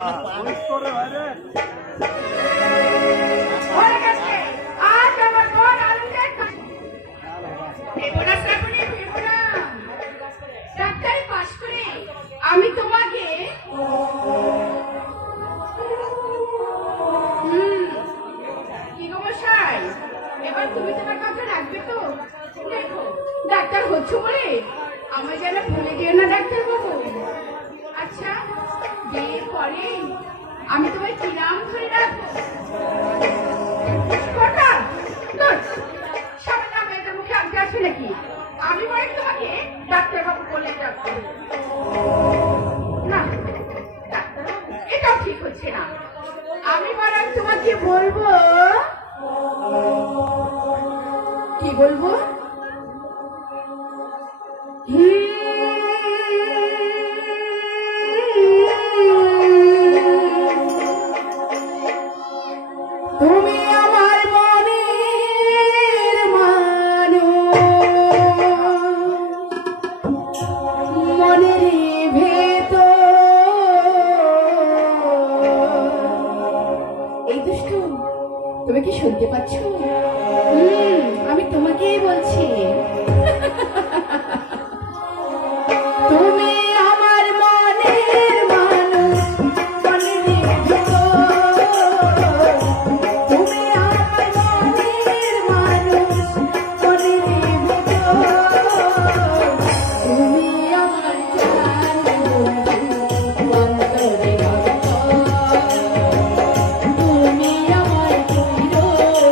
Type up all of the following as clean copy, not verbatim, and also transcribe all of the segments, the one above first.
আমি তোমাকে এবার তুমি তোমার কথা রাখবে তো? দেখো ডাক্তার হচ্ছে বলে আমার যেন ভুলে যেও না ডাক্তার বাবু। আচ্ছা বিয়ের পরে আমি তোমার কি নাম ধরে রাখবো? সামনে আমি এটা মুখে আনতে আসবে নাকি? আমি বরং তোমাকে ডাক্তার বাবু বলে ডাকবো না। ডাক্তার বাবু এটাও ঠিক হচ্ছে না। আমি বরং তোমাকে বলবো, কি বলবো? তুমি আমার মনের মানুষ, মনের ভেতর। এই দুষ্টু, তুমি কি শুনতে পাচ্ছ? আমি তোমাকেই বলছি। তুমি আমার মনের মানুষ, মনের ভেতর। তুমি আমার মনের মানুষ, মনের ভেতর। তুমি আমার জান বন্ধু, অন্তরে ঘর। তুমি আমার চিরদিন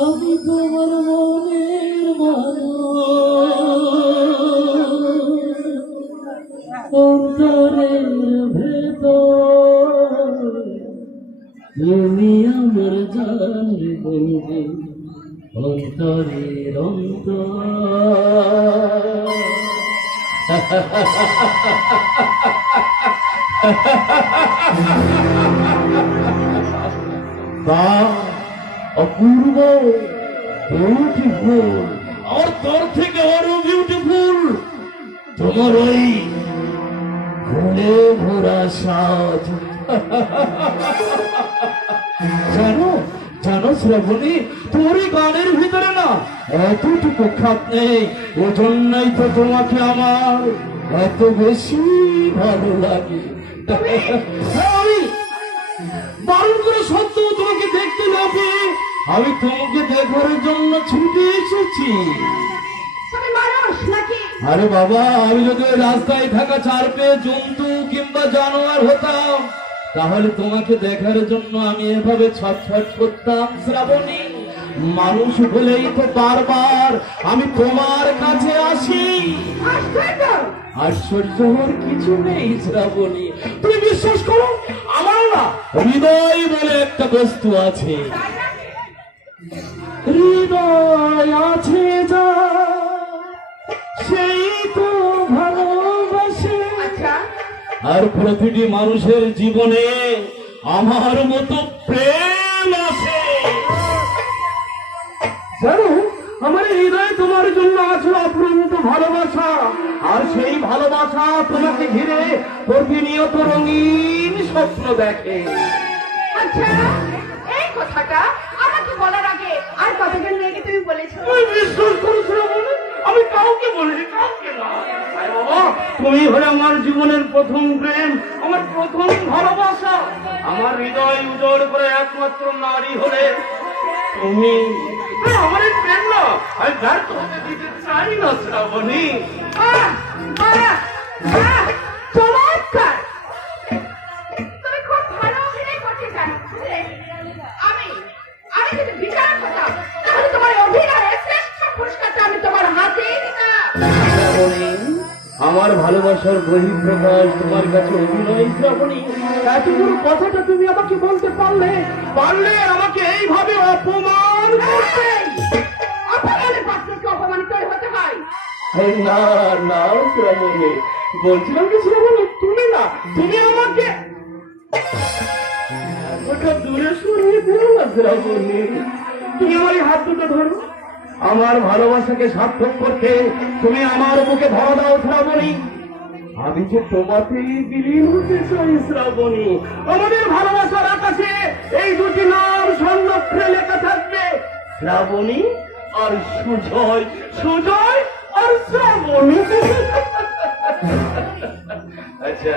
আমি তোমার মনের অন্তরের ভেতর তুমি আমার জান বন্ধু অন্তরের অপূর্ব বিউটিফুল আর তোর থেকে আরো বিউটিফুল তোমার ওই ফুলে ভরা সাজ। জানো জানো শ্রাবণী, তোর এই গানের ভিতরে না এতটুকু খাত নেই, ওজন্যই তো তোমাকে আমার এত বেশি ভালো লাগে। আমি বারণ করে সত্ত্বেও তোমাকে দেখতে না পেয়ে আমি তোমাকে দেখার জন্য ছুটে এসেছি। আরে বাবা, আমি যদি ওই রাস্তায় থাকা চার পেয়ে জন্তু কিংবা জানোয়ার হতাম তাহলে তোমাকে দেখার জন্য আমি এভাবে ছটফট করতাম শ্রাবণী। মানুষ বলেই তো বারবার আমি তোমার কাছে আসি। আশ্চর্য হওয়ার কিছু নেই শ্রাবণী, তুমি বিশ্বাস করো আমার না হৃদয় বলে একটা বস্তু আছে। হৃদয় আছে যা সেই তো ভালোবাসে। আর প্রতিটি মানুষের জীবনে আমার মতো প্রেম আছে। জানো, আমার হৃদয়ে তোমার জন্য আছে অপূর্ব ভালোবাসা, আর সেই ভালোবাসা তোমাকে ঘিরে প্রতিনিয়ত রঙিন স্বপ্ন দেখে। আচ্ছা, এই কথাটা আমাকে বলার আগে আর কতজন মেয়েকে তুমি বলেছো? বিশ্বাস করেছিল বলে আমি কাউকে বলিনি, কাউকে না। বাবা, তুমি হলে আমার জীবনের প্রথম প্রেম, আমার প্রথম ভালোবাসা। আমার হৃদয় উজাড় করে একমাত্র নারী হলে তুমি। আমার এই প্রেম না আমি ব্যর্থ হতে দিতে চাই না শ্রাবণী। চমৎকার, তুমি খুব ভালো অভিনয় করতে জানো। আমি যদি বিচার করতাম তাহলে তোমার অভিনয়ের শ্রেষ্ঠ পুরস্কারটা আমি তোমার হাতেই দিতাম। আমার ভালোবাসার বহিঃপ্রকাশ তোমার কাছে অভিনয় শ্রাবণী। এত বড় কথাটা তুমি আমাকে বলতে পারলে আমাকে এইভাবে অপমান করতে। অপমানের পাত্রকে অপমানিত হতে হয় না না শ্রাবণী, বলছিলাম কি শ্রাবণী, তুমি না তুমি আমাকে ওটা দূরে সরিয়ে দিও না শ্রাবণী। তুমি আমার এই হাত দুটো ধরো, আমার ভালোবাসাকে সার্থক করতে তুমি আমার বুকে ধরা দাও শ্রাবণী। আমি যে তোমাতেই বিলীন হতে চাই শ্রাবণী। আমাদের ভালোবাসার আকাশে এই দুটি নাম স্বর্ণাক্ষরে লেখা থাকবে, শ্রাবণী আর সুজয়, সুজয় আর শ্রাবণী। আচ্ছা,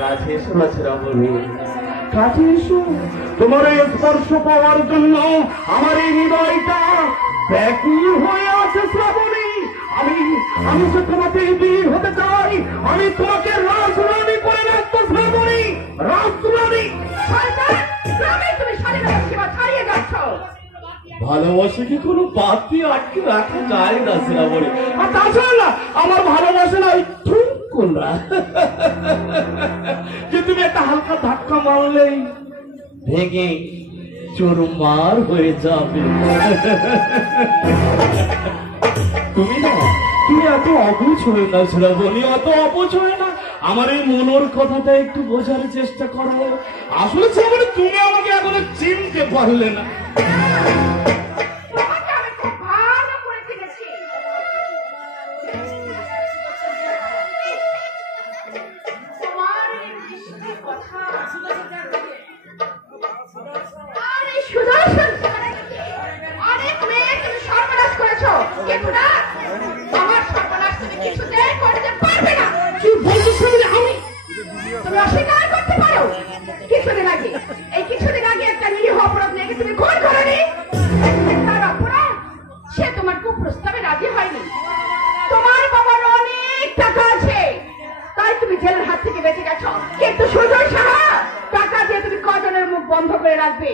কাছে এসো না শ্রাবণী, কাছে এসো। তোমার এই স্পর্শ পাওয়ার জন্য আমার এই হৃদয়টা ব্যাকুল হয়ে আছে শ্রাবণী। আমি যে তোমাকে বিলীন হতে চাই, আমি তোমাকে রাজরানী করে রাখবো শ্রাবণী, রাজরানী। তুমি স্বাধীনতার সীমা ছাড়িয়ে যাচ্ছ। ভালোবাসা কি কোনো বাদ দিয়ে আটকে রাখা যায় না শ্রাবণী। আর তাছাড়া না আমার ভালোবাসা না ওই ঠুমকো না যে তুমি একটা হালকা ধাক্কা মারলেই ভেঙে চুরমার হয়ে যাবে। তুমি না, তুমি এত অবুঝ হয়ে না শ্রাবণী, অত অবুঝ হয়ে না। আমার এই মনের কথাটা একটু বোঝার চেষ্টা করো। আসলে শ্রাবণী, তুমি আমাকে এখনো চিনতে পারলে না। কিছুদিন আগে একটা নিরীহ অপরাধ নিয়ে তুমি ঘর ধরে তার অপরাধ সে তোমার কুপ্রস্তাবে রাজি হয়নি। তোমার বাবার অনেক টাকা আছে তাই তুমি জেলের হাত থেকে বেঁচে গেছো, কিন্তু সুজয় সাহা টাকা দিয়ে তুমি কজনের মুখ বন্ধ করে রাখবে।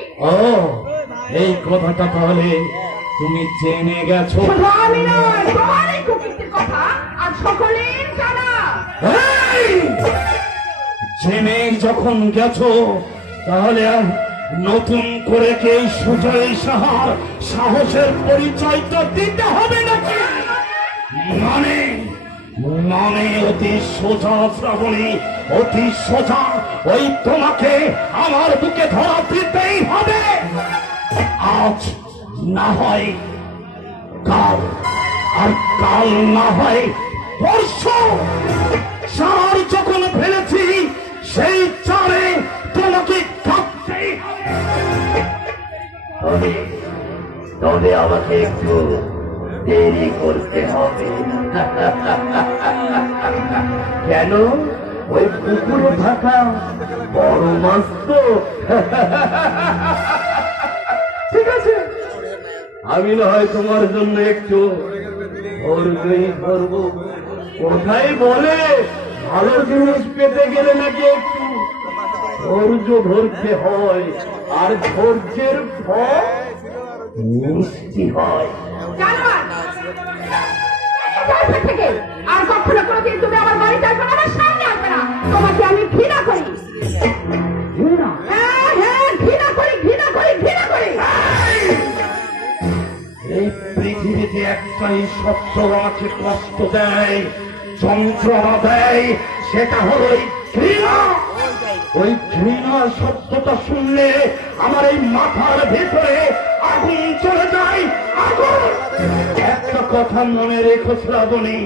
এই কথাটা তাহলে তুমি জেনে গেছো? শুধু আমি নয়, তোমার এই কুকীর্তির কথা আর সকলের জানা। এই! জেনে যখন গেছো তাহলে আর নতুন করে কে সুজয় সাহার সাহসের পরিচয়টা দিতে হবে নাকি? মানে মানে অতি সোজা শ্রাবণী, অতি সোজা। ওই তোমাকে আমার বুকে ধরা দিতেই হবে। আজ না হয় কাল, আর কাল না হয় পরশু। চার যখন ফেলেছি সেই চারে তোমাকে কাঁদতেই হবে। তবে আমাকে একটু দেরি করতে হবে। কেন? ওই পুকুরে থাকা বড় মাছ তো। ঠিক আছে, আমি না হয় তোমার জন্য একটু ধৈর্যই ধরব। কোথায় বলে ভালো জিনিস পেতে গেলে নাকি একটু ধৈর্য ধরতে হয়, আর ধৈর্যের ফল মিষ্টি হয়। জানোয়ার, এই থেকে আর কখনো কোনোদিন তুমি আমার বাড়িতে আসবে না, আমার সামনে আসবে না। তোমাকে আমি ঘৃণা করি। ঘৃণা? হ্যাঁ হ্যাঁ, ঘৃণা করি, ঘৃণা করি, ঘৃণা করি। এই পৃথিবীতে একটাই সত্য আমাকে কষ্ট দেয়, যন্ত্রণা দেয়, সেটা হলো এই ঘৃণা। ওই ঘৃণা শব্দটা শুনলে আমার এই মাথার ভেতরে আগুন চলে যায়, আগুন। একটা কথা মনে রেখো শ্রাবণী,